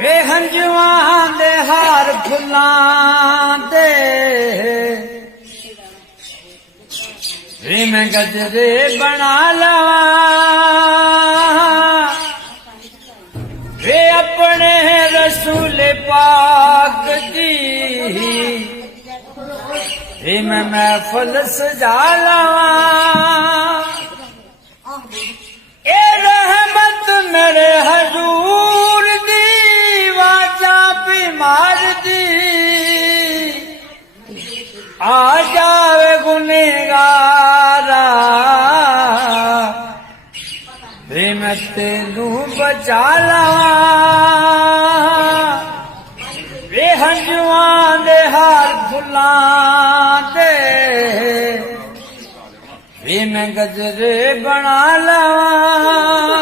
वे हंजुआं दे हार फुल्लां दे वे मैं गजरे बना लवां वे अपने रसूल पाक दी वे मैं महफिल सजा लवां ए रहमत मेरे हजूर दी वाजा बीमार दी आ जावे गुनेगारा वे मैं तेनू बचा लवां वे हंजुआं दे हार फुल्लां दे वे मैं गजरे बना लवां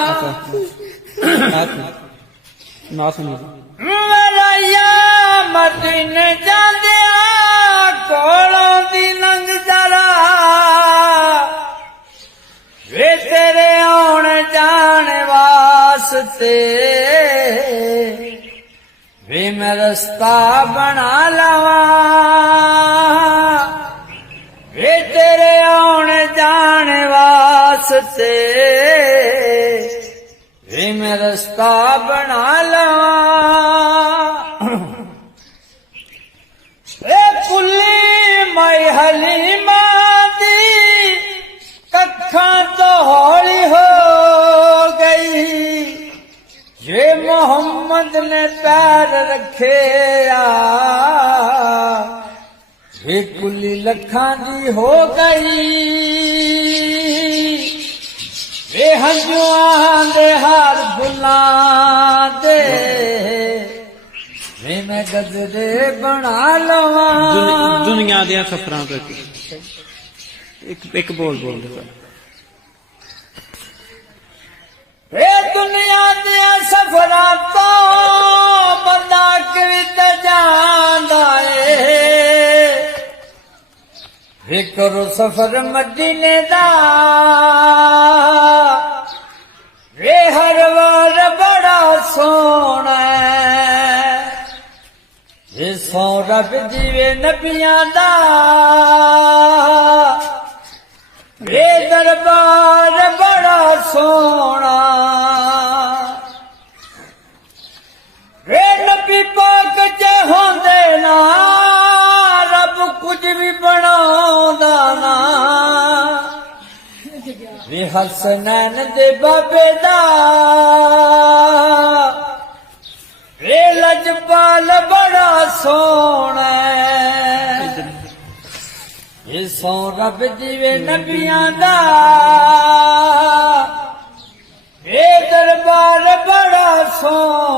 मेरा या मदीने जांदिया कोलों दी लंघ जरा वे तेरे आने जाने वास्ते वे मैं रास्ता बना लवां वे तेरे आने जाने वास्ते वे मैं रास्ता बना लवां वे कुल्ली मई हलीमा दी कखा तो हौली हो गई ये मोहम्मद ने पैर रखे ये कुली लखां दी हो गई वे हंजुआं दे हार फुल्लां दे वे मैं गजरे बना लवां दुनिया दे सफरां ते एक बोल दे ए दुनिया दे सफरां तो बंदा किवित जांदा वे करो सफर मदीने दा वे हर वार बड़ा सोना वे सौ रब जीवे नबियां दा वे दरबार बड़ा सोना वे नबी पाक च होंदे ना रब कुछ भी बनाउंदा ना वे हसनैन दे बाबे दा वे लजपाल बड़ा सोना ये सौ रब जीवे नबियां दा ये दरबार बड़ा सोना